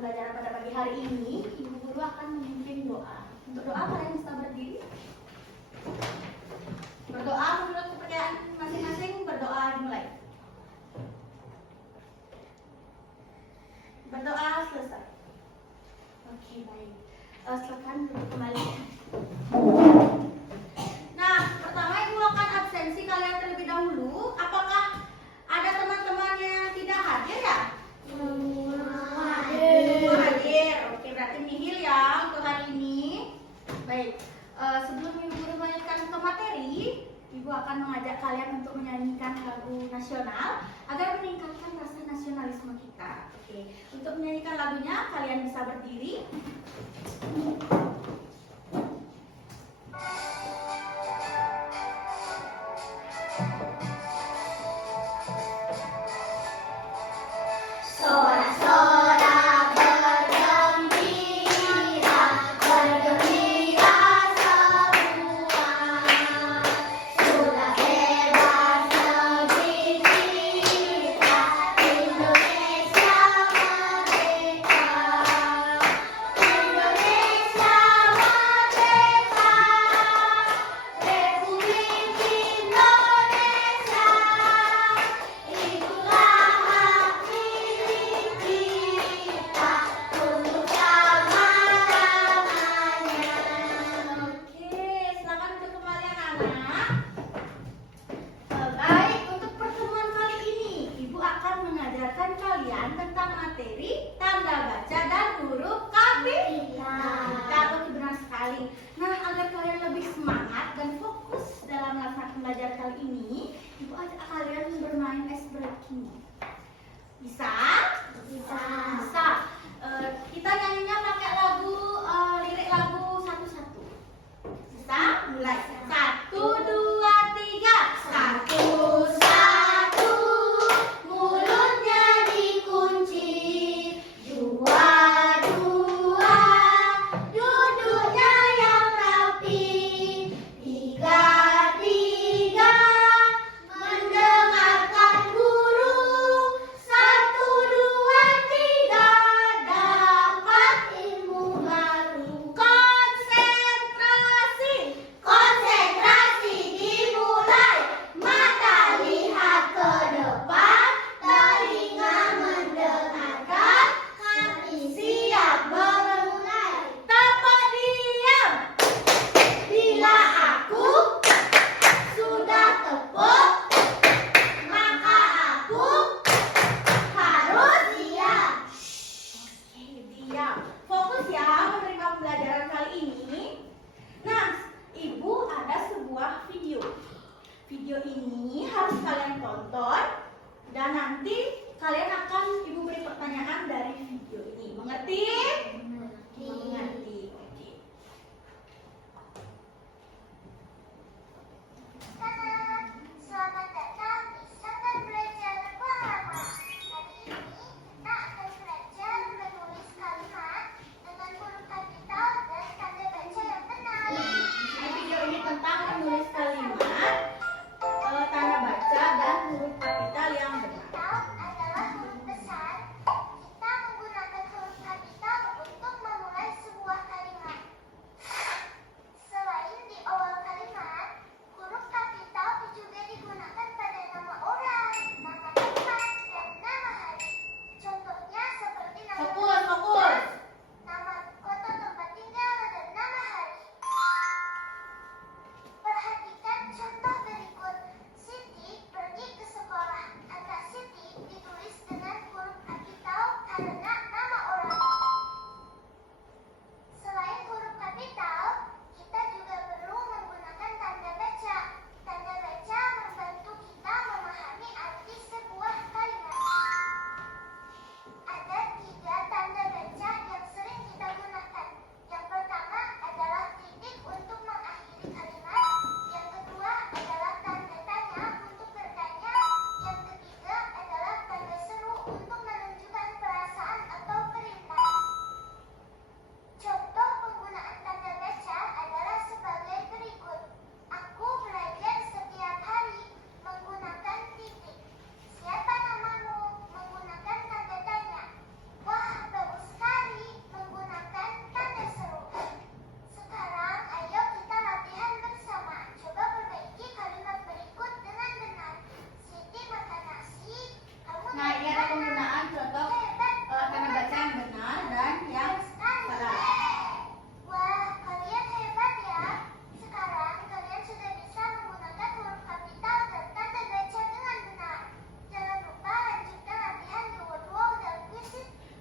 pembelajaran pada pagi hari ini, Ibu Guru akan memimpin doa. Untuk doa kalian bisa berdiri. Berdoa menurut kepercayaan masing-masing, berdoa dimulai. Berdoa selesai. Oke, baik. Silakan duduk kembali. Nah, pertama Ibu akan absensi kalian terlebih dahulu. Apakah ada teman-teman yang tidak hadir ya? Hadir. Oke, berarti nihil ya untuk hari ini. Baik. Sebelum Ibu Guru melanjutkan ke materi, Ibu akan mengajak kalian untuk menyanyikan lagu nasional agar meningkatkan rasa nasionalisme kita. Oke, untuk menyanyikan lagunya kalian bisa berdiri.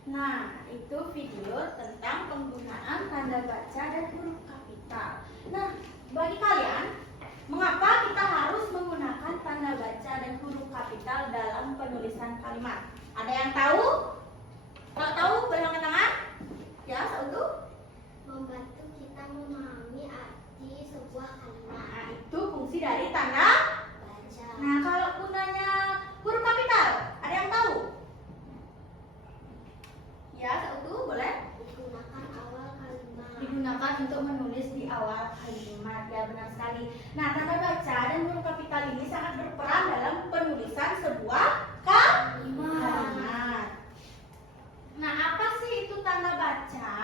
Nah, itu video tentang penggunaan tanda baca dan huruf kapital. Nah, bagi kalian, mengapa kita harus menggunakan tanda baca dan huruf kapital dalam penulisan kalimat? Ada yang tahu? Kalau tahu, boleh angkat tangan. Ya, satu. Membantu kita memahami arti sebuah kalimat. Nah, itu fungsi dari tanda Baca. Nah, kalau gunanya huruf kapital, ada yang tahu? Ya, satu, boleh? Digunakan awal kalimat. Digunakan untuk menulis di awal kalimat. Ya, benar sekali. Nah, tanda baca dan huruf kapital ini sangat berperan dalam penulisan sebuah kalimat. Nah, apa sih itu tanda baca?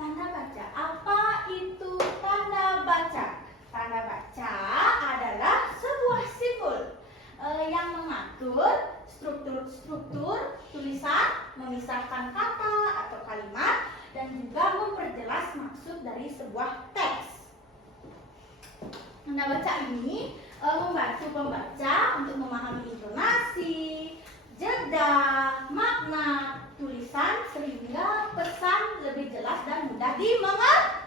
Tanda baca. Apa itu tanda baca? Tanda baca adalah sebuah simbol yang mengatur struktur tulisan, memisahkan kata atau kalimat, dan juga memperjelas maksud dari sebuah teks. Tanda baca ini membantu pembaca untuk memahami intonasi, jeda, makna tulisan sehingga pesan lebih jelas dan mudah dimengerti.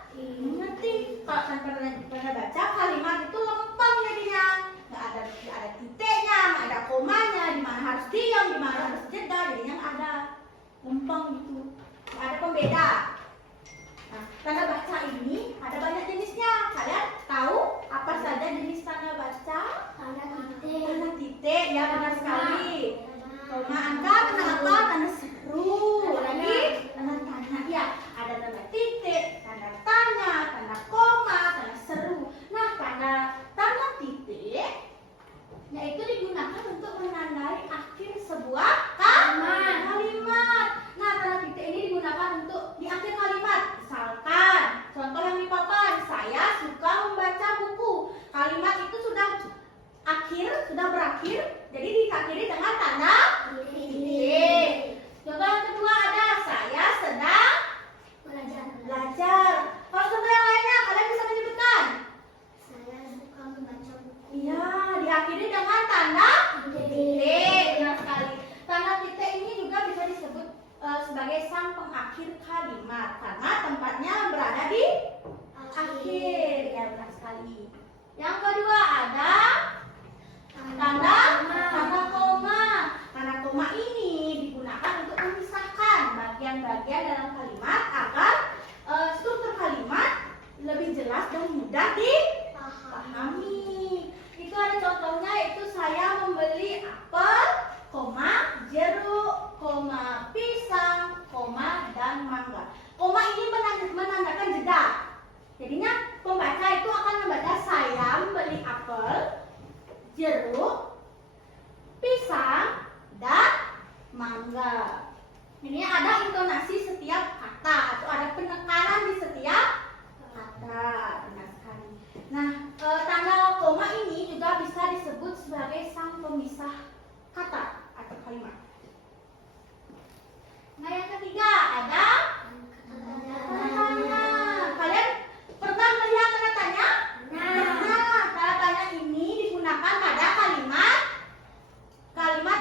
Kalau tanpa tanda baca, kalimat itu lempeng jadinya, nggak ada titiknya, nggak ada komanya, di mana harus diam, di mana harus jeda, jadinya nggak ada, lempeng gitu, nggak ada pembeda. Nah, tanda baca ini ada banyak jenisnya. Kalian tahu apa saja jenis tanda baca? Tanda titik. Tanda titik, ya benar sekali. Koma angka, tanda apa? Tanda seru. Lagi tanda tanya, ya ada tanda titik, tanda tanya, tanda koma, tanda seru. Nah, tanda titik yaitu digunakan untuk menandai akhir sebuah kalimat. Nah, tanda titik ini digunakan untuk di akhir kalimat. Misalkan, contoh yang di papan, saya suka membaca buku. Kalimat itu sudah berakhir, jadi diakhiri dengan tanda titik. Contoh yang kedua ada, saya sedang belajar. Kalau contoh yang lainnya, kalian bisa menyebutkan? Saya suka membaca buku. Iya, diakhiri dengan tanda titik. Benar sekali. Tanda titik ini juga bisa disebut sebagai sang pengakhir kalimat karena tempatnya berada di akhir. Ya, benar sekali. Yang kedua ada tanda koma. Tanda koma ini digunakan untuk memisahkan bagian-bagian dalam kalimat agar struktur kalimat lebih jelas dan mudah dipahami. Itu ada contohnya, yaitu saya membeli apel, koma, jeruk, koma, pisang, koma, dan mangga. Koma ini menandakan jeda. Jadinya pembaca itu akan membaca saya membeli apel, jeruk, pisang, dan mangga. Ini ada intonasi setiap kata atau ada penekanan di setiap kata. Benar sekali. Nah, tanda koma ini juga bisa disebut sebagai sang pemisah kata atau kalimat. Nah, yang ketiga ada tanda tanya. Kalian pernah melihat tanda tanya? Nah, tanda tanya ini digunakan pada kalimat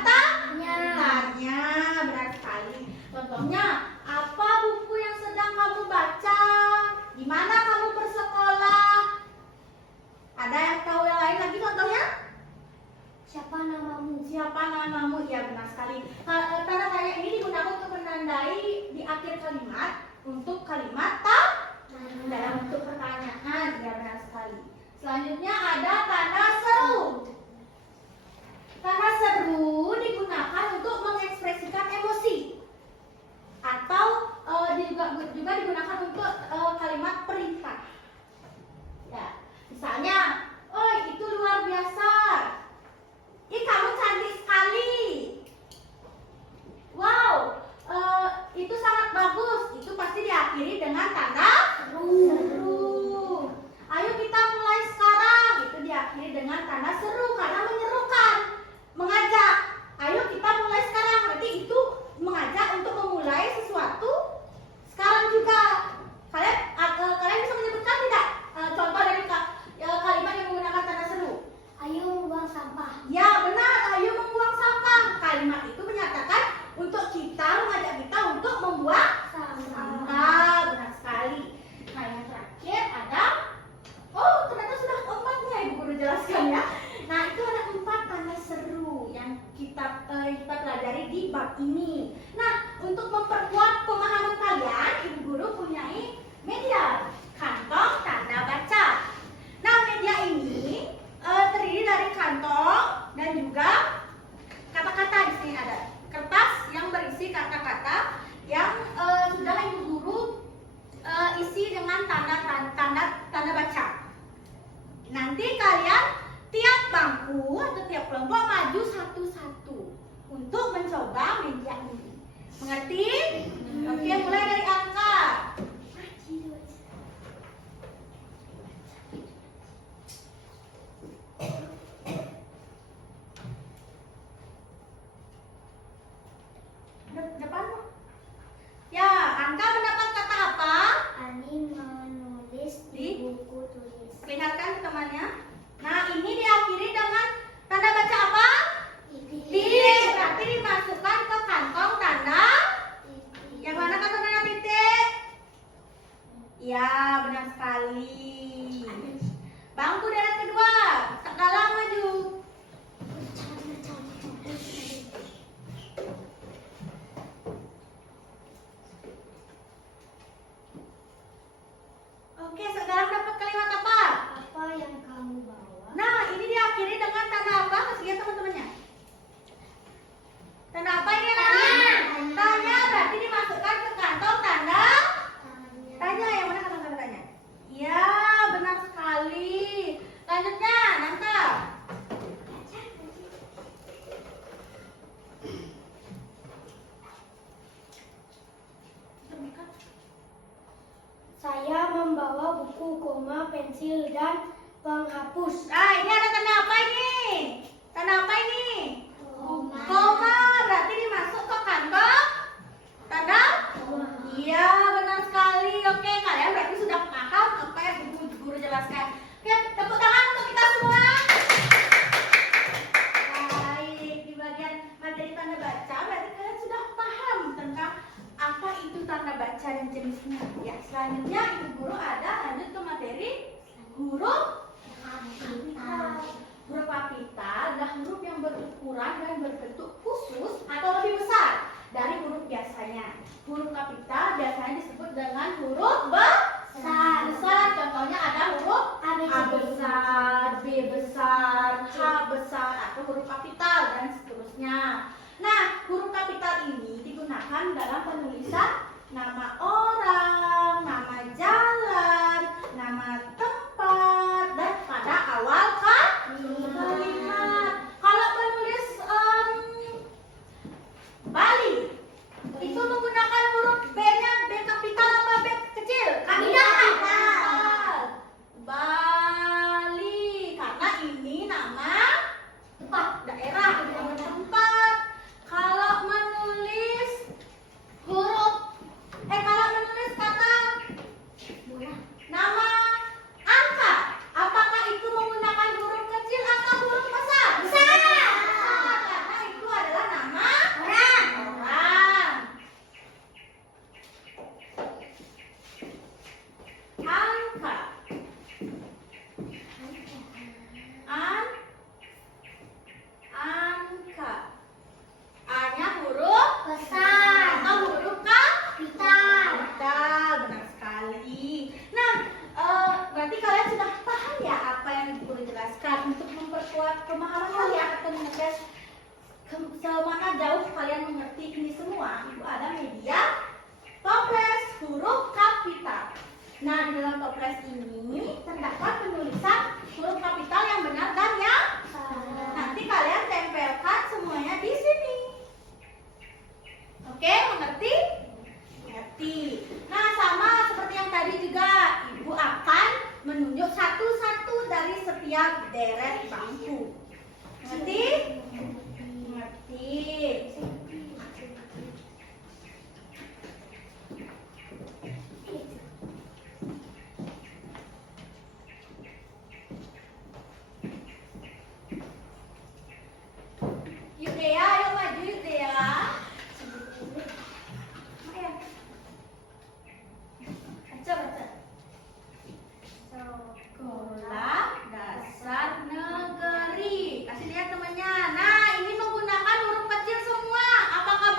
tanya. Benar sekali. Contohnya, apa buku yang sedang kamu baca? Di mana kamu bersekolah? Ada yang tahu yang lain lagi contohnya? Siapa namamu? Siapa namamu? Ya, benar sekali. Tanda tanya ini digunakan untuk menandai di akhir kalimat untuk kalimat dalam bentuk pertanyaan. Ya, benar sekali. Selanjutnya ada tanda seru. Tanda seru digunakan untuk mengekspresikan emosi atau juga digunakan untuk kalimat perintah. Ya, misalnya, "Oi, itu luar biasa. Ih, kamu cantik sekali. Wow, itu sangat bagus." Itu pasti diakhiri dengan tanda seru. "Ayo kita mulai sekarang." Itu diakhiri bab ini. Nah, untuk memperkuat pemahaman kalian, Ibu Guru punyai media kantong tanda baca. Nah, media ini terdiri dari kantong dan juga kata-kata. Di sini ada kertas yang berisi kata-kata yang sudah Ibu Guru isi dengan tanda baca. Nanti kalian tiap bangku atau tiap kelompok maju satu-satu untuk mencoba media ini. Mengerti? Oke, mulai dari angka. Depan. Ya, Angka mendapat kata apa? Ani menulis di buku tulis. Lihatkan ke temannya. Nah, ini diakhiri dengan tanda baca apa? Titik. Berarti dimasukkan ke kantong tanda. Yang mana kantong tanda titik? Ya, benar sekali. Bangku deret kedua. Dalam maju. Oke, sekarang dapat kalimat apa? Apa yang kamu bawa? Nah, ini diakhiri dengan tanda apa? Kasih lihat teman-temannya. Tanda apa ini, anak-anak? Tanya, berarti dimasukkan ke kantong tanda. Tanya, yang mana kantong tanda tanya? Ya, benar sekali. Lanjutnya, Nanta. Saya membawa buku, koma, pensil, dan penghapus. Nah, ini ada tanda apa ini? Tanda apa ini? Koma. Koma, berarti dimasuk ke kantong tanda? Iya, benar sekali. Oke, kalian berarti sudah paham apa yang Ibu Guru jelaskan. Oke, tepuk tangan untuk kita semua. Baik, di bagian materi tanda baca, berarti kalian sudah paham tentang apa itu tanda baca dan jenisnya. Ya, selanjutnya Ibu Guru ada lanjut ke materi huruf kapital. Huruf kapital adalah huruf yang berukuran dan berbentuk khusus atau lebih besar dari huruf biasanya. Huruf kapital biasanya disebut dengan huruf besar. Contohnya ada huruf A besar, B besar, H besar atau huruf kapital dan seterusnya. Nah, huruf kapital ini digunakan dalam penulisan nama orang, nama jalan, nama tempat, dan pada awal kalimat. Kalau menulis Bali, itu menggunakan huruf B-nya B kapital apa B kecil? Kapital. Bali, karena ini nama tempat daerah, nama tempat. Kalau menulis kalau menulis kata nama angka, apakah itu menggunakan huruf kecil atau huruf besar? Besar. Karena itu adalah nama orang. Angka. Angka. A-nya huruf besar atau huruf kapital. Benar sekali. Nah, berarti kalian sudah paham ya apa yang Ibu Guru jelaskan untuk memperkuat pemahaman kalian atau mengetes semana jauh kalian mengerti ini semua. Itu ada media toples huruf kapital. Nah, di dalam toples ini terdapat penulisan huruf kapital yang benar dan yang salah. Nanti kalian tempelkan semuanya di sini. Oke, mengerti? Mengerti. Nah, sama seperti yang tadi juga, Ibu akan menunjuk satu-satu dari setiap deret bangku. Mengerti? Mengerti. Yuk Dea, ayo maju yuk Dea. Baca. Sekolah dasar negeri. Kasih lihat temannya. Nah, ini menggunakan huruf kecil semua. Apakah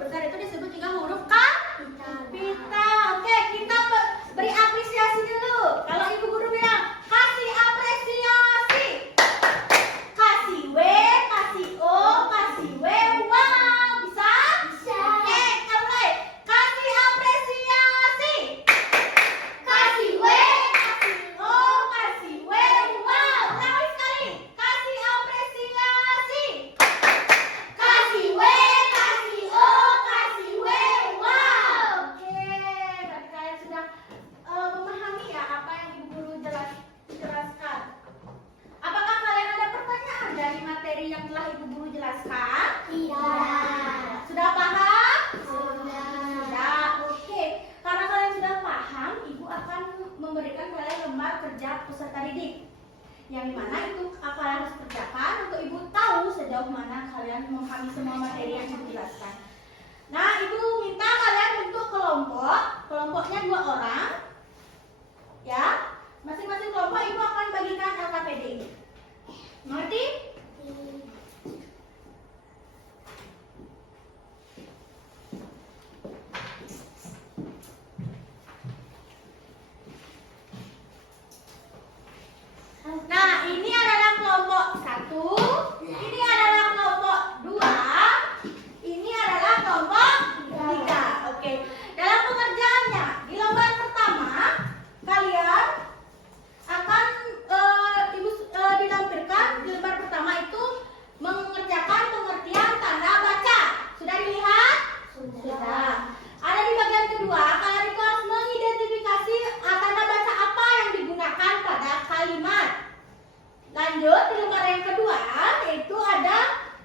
besar itu disebut juga huruf kapital. Oke, kita beri apresiasi dulu. Kalau ibu guru bilang kasih apresiasi, kasih W, kasih O, kasih W, wow, bisa? Oke, kita mulai. Kasih apresiasi, kasih W, kasih O, kasih W, wow. Ulangi sekali. Kasih apresiasi, kasih W, kasih O, kasih W, wow. Oke, berarti kalian sudah memahami ya apa yang ibu guru jelaskan. Apakah kalian ada pertanyaan dari materi yang telah ibu guru jelaskan? Tidak. Sudah paham? Sudah. Sudah. Oke. Karena kalian sudah paham, ibu akan memberikan kalian lembar kerja peserta didik. Yang dimana itu kalian harus kerjakan untuk ibu tahu sejauh mana kalian memahami semua materi yang ibu jelaskan. Nah, ibu minta kalian bentuk kelompok. Kelompoknya 2 orang. Ya. Masing-masing kelompok ibu akan bagikan LKPD. Mengerti? Nah, ini adalah kelompok 1, ini adalah kelompok 2, ini adalah kelompok 3. Oke. Dalam pengerjaannya, di lembar pertama, kalian akan dilampirkan di lembar pertama itu mengerjakan pengertian tanda baca. Sudah dilihat? Sudah. Ada di bagian kedua, kalian itu harus mengidentifikasi tanda baca apa yang digunakan pada kalimat. Lanjut di lembar yang kedua, yaitu ada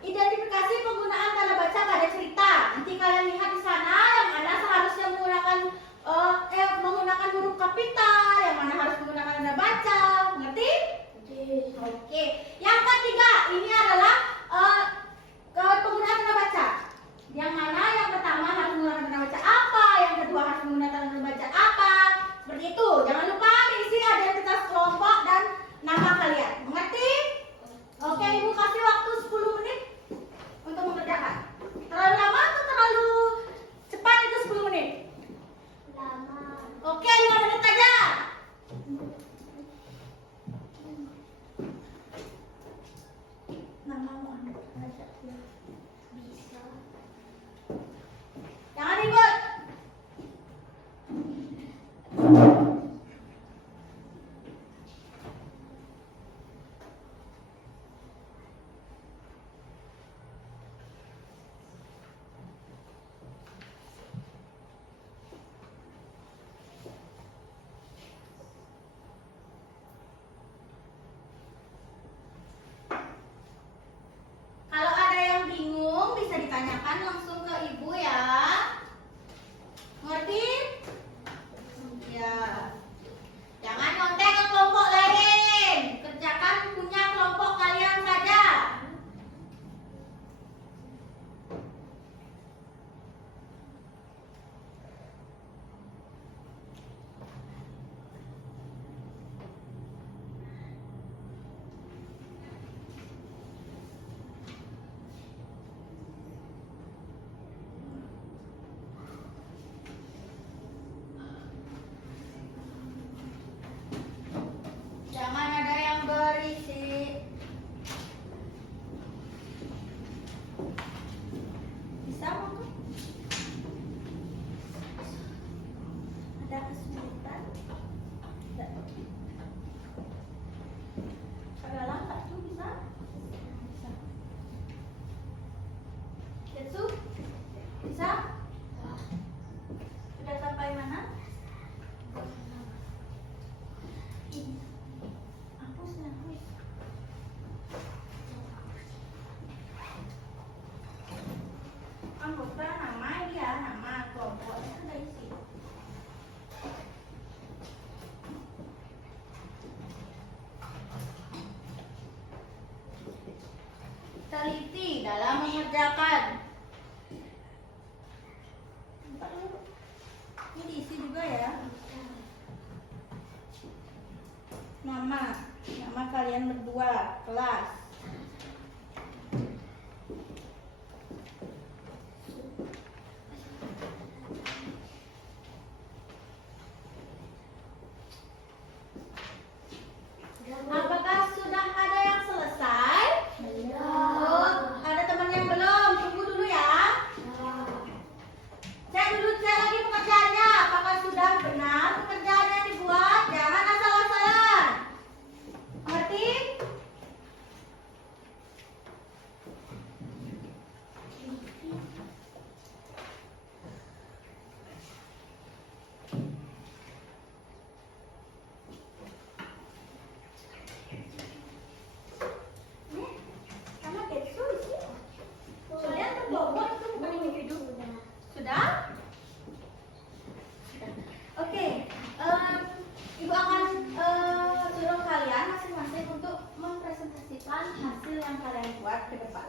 identifikasi penggunaan tanda baca pada cerita. Nanti kalian lihat di sana yang mana seharusnya menggunakan huruf kapital, yang mana harus menggunakan tanda baca. Mengerti? Oke. Yang ketiga, ini adalah penggunaan tanda baca. Yang mana yang pertama harus menggunakan tanda baca apa, yang kedua harus menggunakan tanda baca apa. Seperti itu. Jangan lupa diisi identitas kelompok dan nama kalian. Mengerti? Oke, ibu kasih waktu 10 menit untuk mengerjakan. Terlalu lama atau terlalu cepat itu 10 menit? Lama. Oke, 5 menit aja. Namamu aja ya. Bisa. Jangan ribut. Kalau ada yang bingung bisa ditanyakan langsung ke ibu ya. Ngerti? Ya. Jangan nyontek ke kelompok lain. Kerjakan punya kelompok kalian saja. Jangan ada yang berisik. Bisa mungkin? Ada kesulitan? Tidak. Agak lambat tuh bisa? Bisa. Ketsu? Bisa? Sudah sampai mana? Ini. Hapus. Anggota nama dia, nama kelompoknya sudah isi. Teliti dalam mengerjakan. Ini diisi juga ya. Nama kalian berdua, kelas. cek lagi pekerjaannya. Apakah sudah benar pekerjaan yang dibuat? Jangan asal-asalan. Mengerti? Sama Ketsu sih. Soalnya terbobot itu bukan individu. Sudah? Sudah. Oke. Ibu akan suruh kalian masing-masing untuk mempresentasikan hasil yang kalian buat ke depan.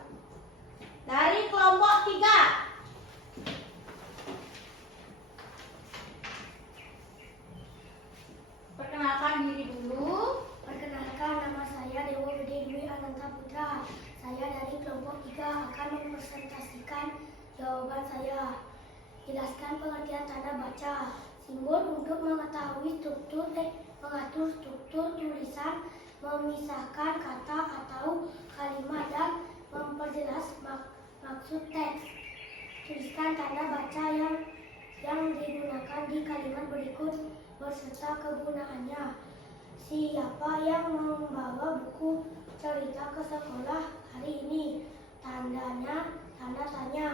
Dari kelompok 3. Perkenalkan diri dulu. Perkenalkan, nama saya Dewo Gede Dwi Ananta Putra. Saya dari kelompok 3 akan mempresentasikan jawaban saya. Jelaskan pengertian tanda baca. Simbol untuk mengetahui mengatur struktur tulisan, memisahkan kata atau kalimat dan memperjelas maksud teks. Tuliskan tanda baca yang digunakan di kalimat berikut beserta kegunaannya. Siapa yang membawa buku cerita ke sekolah hari ini? Tandanya tanda tanya.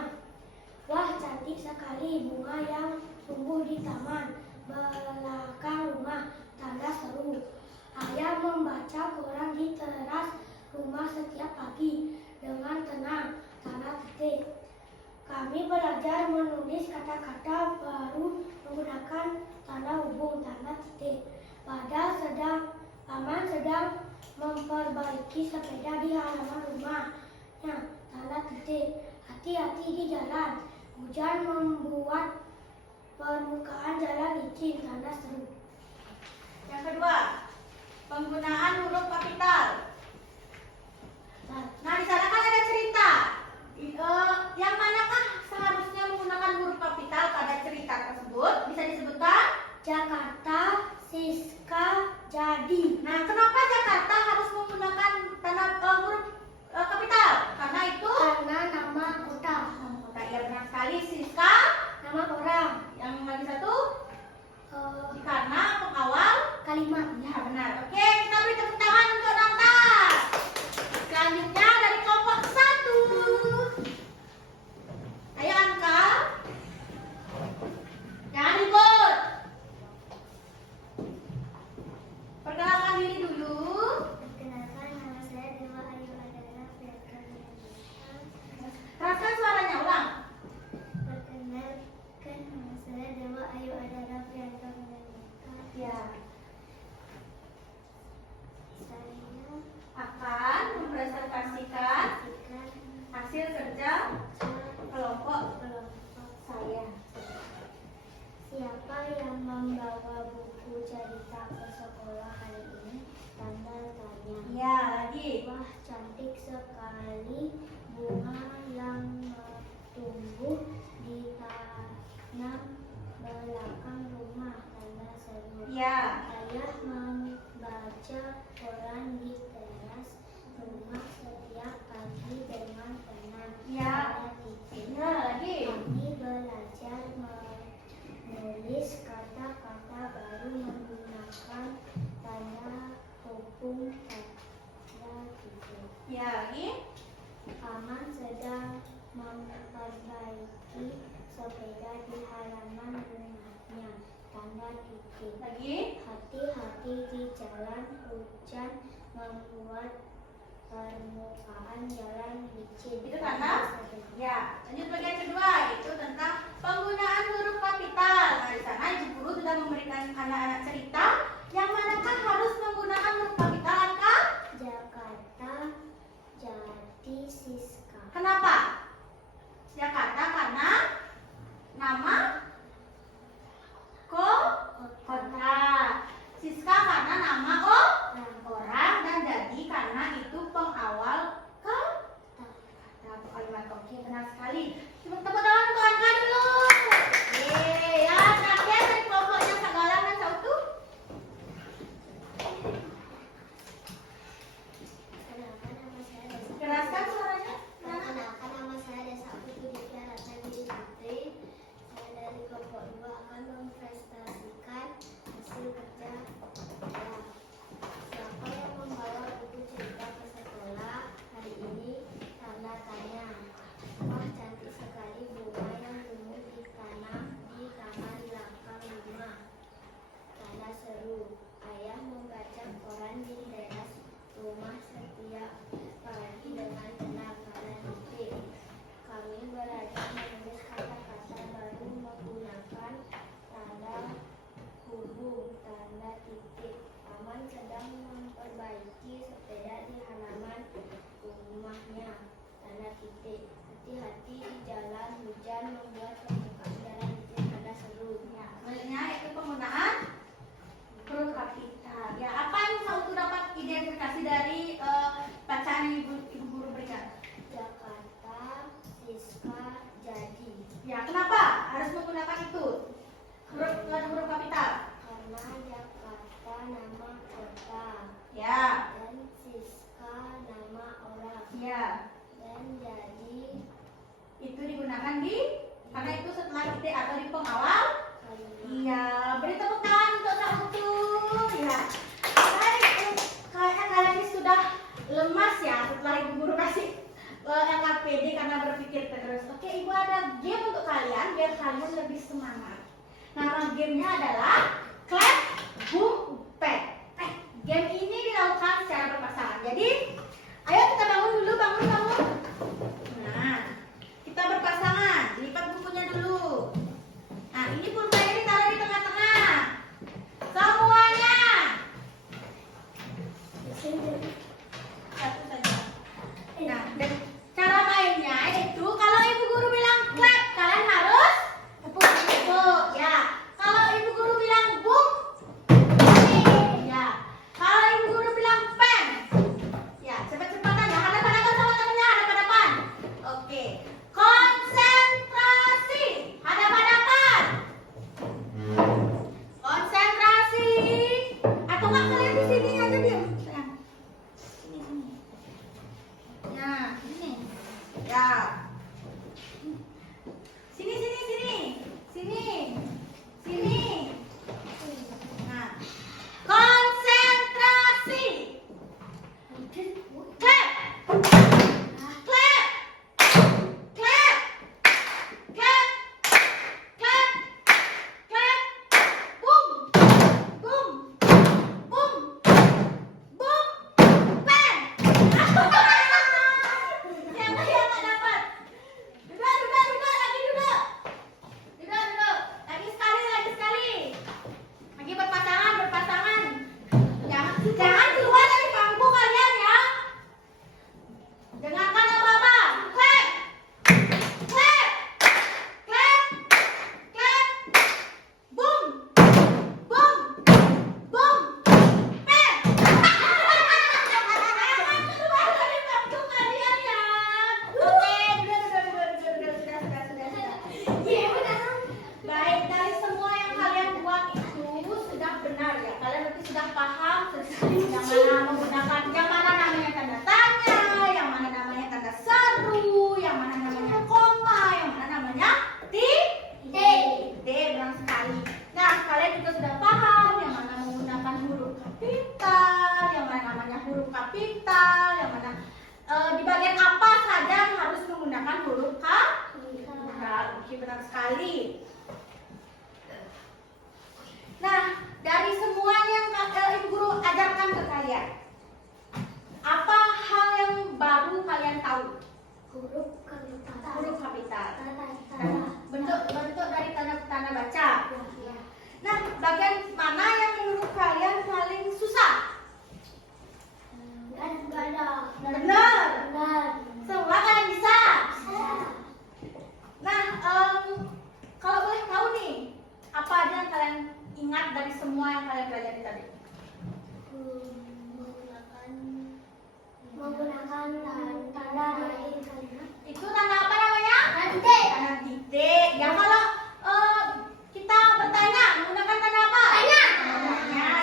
Wah, cantik sekali bunga yang tumbuh di taman belakang rumah. Tanda seru. Ayah membaca koran di teras rumah setiap pagi dengan tenang. Tanda titik. Kami belajar menulis kata-kata baru menggunakan tanda hubung. Tanda titik. Paman sedang memperbaiki sepeda di halaman rumahnya. Tanda titik. Hati-hati di jalan. Hujan membuat permukaan jalan licin. Tanda seru. Yang kedua, penggunaan huruf kapital. Nah, di sana kan ada cerita. Yang manakah seharusnya menggunakan huruf kapital pada cerita tersebut? Bisa disebutkan? Jakarta, Siska, Jadi. Nah, kenapa Jakarta harus menggunakan tanda huruf kapital? Karena itu Karena nama kota. kota. Ya, benar sekali. Siska, Nama orang. yang lagi satu, eh, karena pengawal. Kalimat. Ya, benar. Oke, kita beri tepuk tangan untuk Nanta. Selanjutnya dari kelompok 1. Ayo Anka. Jangan ribut. Perkenalkan diri dulu. Perkenalkan, nama saya Dewa Ayu Adana Fiatkan. Keraskan suaranya, ulang. Perkenalkan, nama saya Dewa Ayu Adana Fiatkan. Ya. Saya Akan mempresentasikan pastikan hasil kerja kelompok saya. siapa yang membawa buku cerita ke sekolah hari ini? Tanda tanya. Ya, lagi. Wah, cantik sekali bunga yang tumbuh di tanam belakang rumah. Tanda seru. Ya. Ayah membaca koran di teras rumah setiap pagi dengan tenang. Ya. Tanda titik. Ya, lagi. Kami belajar menulis kata-kata baru menggunakan tanda hubung. Tanda titik. Ya, lagi. Paman sedang memperbaiki sepeda di halaman rumahnya. Tanda titik. Lagi. Hati-hati di jalan, hujan membuat permukaan jalan licin. Itu tanda. Ya, lanjut bagian kedua, yaitu tentang penggunaan huruf kapital. Nah, di sana Ibu Guru sudah memberikan anak-anak cerita yang manakah harus menggunakan huruf kapital, Anka? Jakarta, Jadi, Siska. Kenapa? Jakarta karena nama kota. Siska karena nama orang, dan Jadi karena itu pengawal kalimat. Oke, benar sekali. Tepuk tangan untuk Anka dulu. ada huruf kapital? Karena Jakarta nama kota. Ya. Dan Siska nama orang. Ya. Dan jadi Itu digunakan di karena itu setelah ide atau di pengawal. kalimat. Iya, beri tepuk tangan untuk Kak Mutu. Ya. Baik, kayaknya kalian ini sudah lemas ya setelah ibu guru kasih LKPD karena berpikir terus. Oke, ibu ada game untuk kalian biar kalian lebih semangat. Nama gamenya adalah Clap Boom Bang. Game ini dilakukan secara berpasangan. Jadi, ayo kita bangun dulu, bangun. Nah, kita berpasangan. Lipat bukunya dulu. Nah, ini pulpanya ditaruh di tengah-tengah. Semuanya. Satu saja. Nah, dan cara mainnya itu kalau ibu guru bilang clap, kalian harus tepuk. Ya. Kalau ibu guru bilang boom, ya. Kalau ibu guru bilang pen, ya cepat-cepatan ya. Hadap-hadapan sama temennya, hadap-hadapan. Oke. Konsentrasi, hadap-hadapan. Konsentrasi. Atau nggak kalian di sini aja diam. Sayang. Sini. Ya, sini. Ya. Sini. Nah, konsentrasi. Clap. Clap. Clap. Clap. Clap. Clap. Boom. Boom. Boom. Boom. Bang. Siapa yang nggak dapat? Duduk. Lagi duduk. Duduk. Lagi sekali. Lagi berpasangan. Jangan keluar dari bangku kalian ya. Dengarkan apa-apa. Clap. Clap. Clap. Clap. Boom. Boom. Boom. Bang. Jangan keluar dari bangku kalian ya. Oke, duduk. Sudah. Iya, udah. Baik, dari semua yang kalian buat itu sudah benar ya. Kalian berarti sudah paham yang mana menggunakan, yang mana namanya tanda tanya, yang mana namanya tanda seru, yang mana namanya koma, yang mana namanya titik. Benar sekali. Nah, kalian juga sudah paham yang mana menggunakan huruf kapital, yang mana namanya huruf kapital, yang mana di bagian apa saja yang harus menggunakan huruf kapital. Oke, benar sekali. Nah, dari semuanya yang ibu guru ajarkan ke kalian, apa hal yang baru kalian tahu? Huruf kapital. Huruf kapital. Tanda. Bentuk dari tanda baca. Nah, bagian mana yang menurut kalian paling susah? Enggak ada. Benar. Semua kalian bisa. Nah, kalau boleh tahu nih, apa aja yang kalian ingat dari semua yang kalian pelajari tadi? Menggunakan tanda dari kalimat. Itu tanda apa namanya? Tanda titik. Ya, kalau kita bertanya menggunakan tanda apa? Tanya.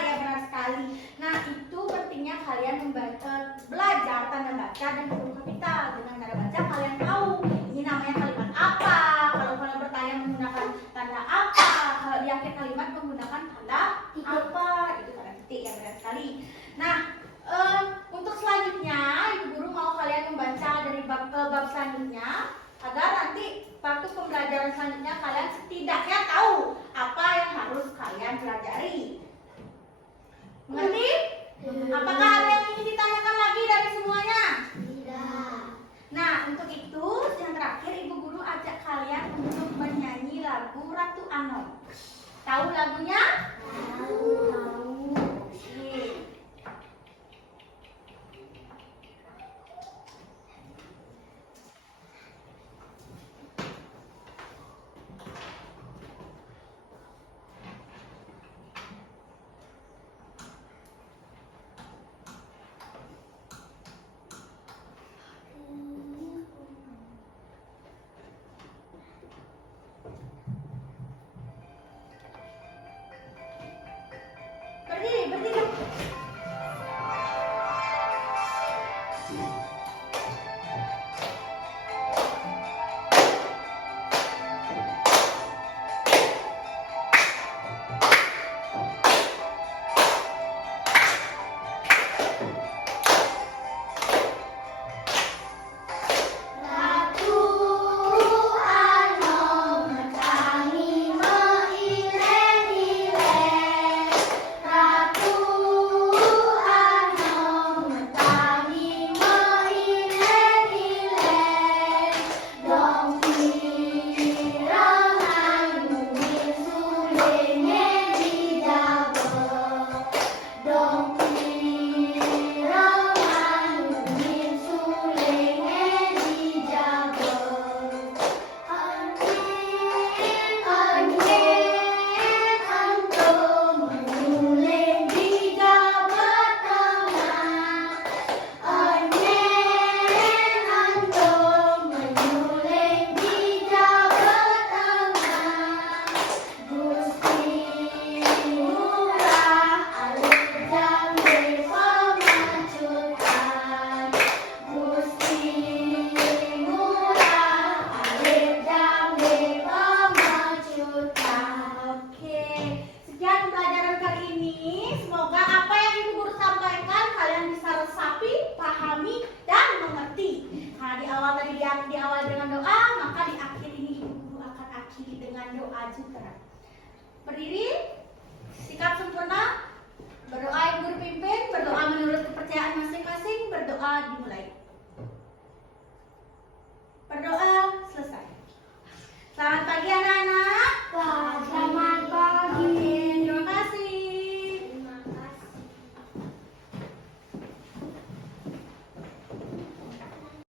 Ya benar sekali. Nah, itu pentingnya kalian belajar tanda baca dan huruf kapital. Dengan tanda baca kalian tahu ini namanya kalimat apa. Kalau kalian bertanya menggunakan tanda apa, kalau di akhir kalimat menggunakan tanda apa, itu tanda titik. Ya benar sekali. Nah, untuk selanjutnya ibu guru mau kalian membaca dari bab selanjutnya agar nanti waktu pembelajaran selanjutnya kalian setidaknya tahu apa yang harus kalian pelajari. Mengerti? Apakah ada yang ingin ditanyakan lagi dari semuanya? Tidak. Nah, untuk itu yang terakhir ibu guru ajak kalian untuk menyanyi lagu Ratu Anom. Tahu lagunya? Tahu. Oke. akhiri dengan doa juga. Berdiri, sikap sempurna, berdoa yang guru pimpin, berdoa menurut kepercayaan masing-masing, berdoa dimulai.